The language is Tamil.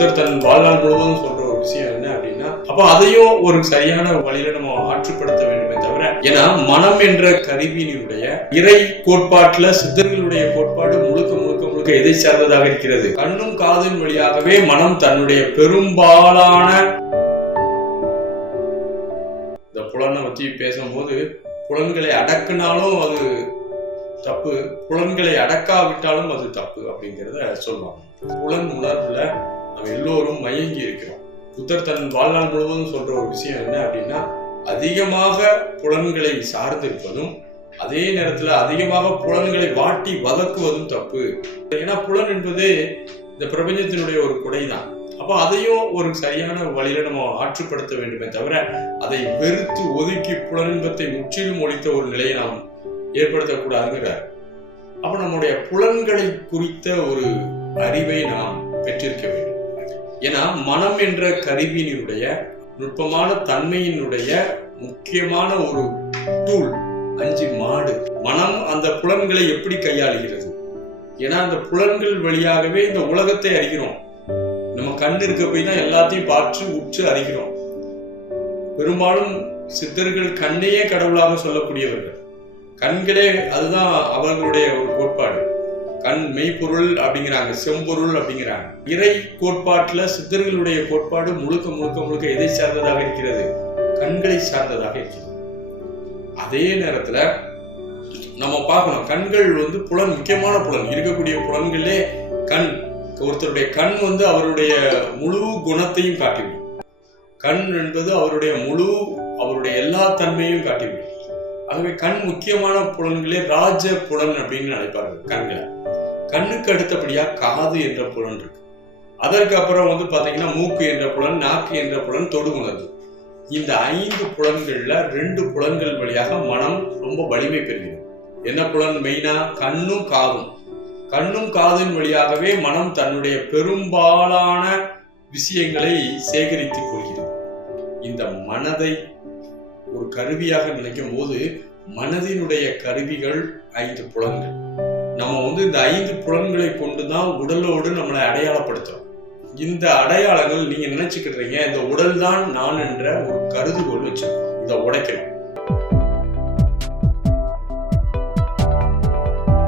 புத்தர் தன் வாழ்நாள் முழுவதும் சொல்ற ஒரு விஷயம் என்ன அப்படின்னா, அப்ப அதையும் ஒரு சரியான வழியில நம்ம ஆற்றுப்படுத்த வேண்டுமே தவிர, ஏன்னா மனம் என்ற கருவியினுடைய இறை கோட்பாட்டுல சித்தர்களுடைய கோட்பாடு முழுக்க முழுக்க முழுக்க எதை சார்ந்ததாக இருக்கிறது? கண்ணும் காதின் வழியாகவே மனம் தன்னுடைய பெரும்பாலான இந்த புலனை பற்றி பேசும்போது, புலன்களை அடக்குனாலும் அது தப்பு, புலன்களை அடக்காவிட்டாலும் அது தப்பு அப்படிங்கிறத சொல்லுவாங்க. புலன் உணர்வுல நம்ம எல்லோரும் மயங்கி இருக்கிறோம். புத்தர் தன் வாழ்நாள் முழுவதும் சொல்ற ஒரு விஷயம் என்ன அப்படின்னா, அதிகமாக புலன்களை சார்ந்திருப்பதும் அதே நேரத்துல அதிகமாக புலன்களை வாட்டி வதக்குவதும் தப்பு. ஏன்னா புலன் என்பது இந்த பிரபஞ்சத்தினுடைய ஒரு குடைதான். அப்ப அதையும் ஒரு சரியான வழியில நம்ம ஆற்றுப்படுத்த வேண்டுமே தவிர, அதை வெறுத்து ஒதுக்கி புலனின்பத்தை முற்றிலும் ஒழித்த ஒரு நிலையை நாம் ஏற்படுத்தக்கூடாதுங்கிறார். அப்ப நம்முடைய புலன்களை குறித்த ஒரு அறிவை நாம் பெற்றிருக்க வேண்டும். ஏன்னா மனம் என்ற கருவியினுடைய நுட்பமான தன்மையினுடைய முக்கியமான ஒரு டூல் 5 மாடு. மனம் அந்த புலன்களை எப்படி கையாளுகிறது? ஏன்னா அந்த புலன்கள் வழியாகவே இந்த உலகத்தை அறிகிறோம். நம்ம கண் இருக்க போய் தான் எல்லாத்தையும் பார்த்து உற்று அறிகிறோம். பெரும்பாலும் சித்தர்கள் கண்ணையே கடவுளாக சொல்லக்கூடியவர்கள். கண்களே அதுதான் அவர்களுடைய ஒரு கோட்பாடு. கண் மெய்ப்பொருள் அப்படிங்கிறாங்க, செம்பொருள் அப்படிங்கிறாங்க. இறை கோட்பாட்டுல சித்தர்களுடைய கோட்பாடு முழுக்க முழுக்க முழுக்க எதை சார்ந்ததாக இருக்கிறது? கண்களை சார்ந்ததாக இருக்கிறது. அதே நேரத்துல நம்ம பார்க்கணும், கண்கள் புலன், முக்கியமான புலன். இருக்கக்கூடிய புலன்களே கண். ஒருத்தருடைய கண் அவருடைய முழு குணத்தையும் காட்டிவிடும். கண் என்பது அவருடைய எல்லா தன்மையும் காட்டிவிடும். ஆகவே கண் முக்கியமான புலன்களே ராஜ புலன் அப்படின்னு நினைப்பார்கள் கண்களை. கண்ணுக்கு அடுத்தபடியா காது என்ற புலன் இருக்கு. அதற்கு அப்புறம் பாத்தீங்கன்னா மூக்கு என்ற புலன், நாக்கு என்ற புலன், தொடு உணர்வு. இந்த 5 புலன்கள்ல 2 புலன்கள் வழியாக மனம் ரொம்ப வலிமை பெறுகிறது. என்ன புலன் மெயினா? கண்ணும் காதும். கண்ணும் காதின் வழியாகவே மனம் தன்னுடைய பெரும்பாலான விஷயங்களை சேகரித்துக் கொள்கிறது. இந்த மனதை ஒரு கருவியாக நினைக்கும் போது, மனதினுடைய கருவிகள் 5 புலன்கள். நம்ம இந்த 5 புலன்களை கொண்டுதான் உடலோடு நம்மளை அடையாளப்படுத்துறோம். இந்த அடையாளங்கள் நீங்க நினைச்சுக்கிட்டீங்க, இந்த உடல் தான் நான் என்ற ஒரு கருதுகோள் வச்சிருக்கோம். இதை உடைக்கணும்.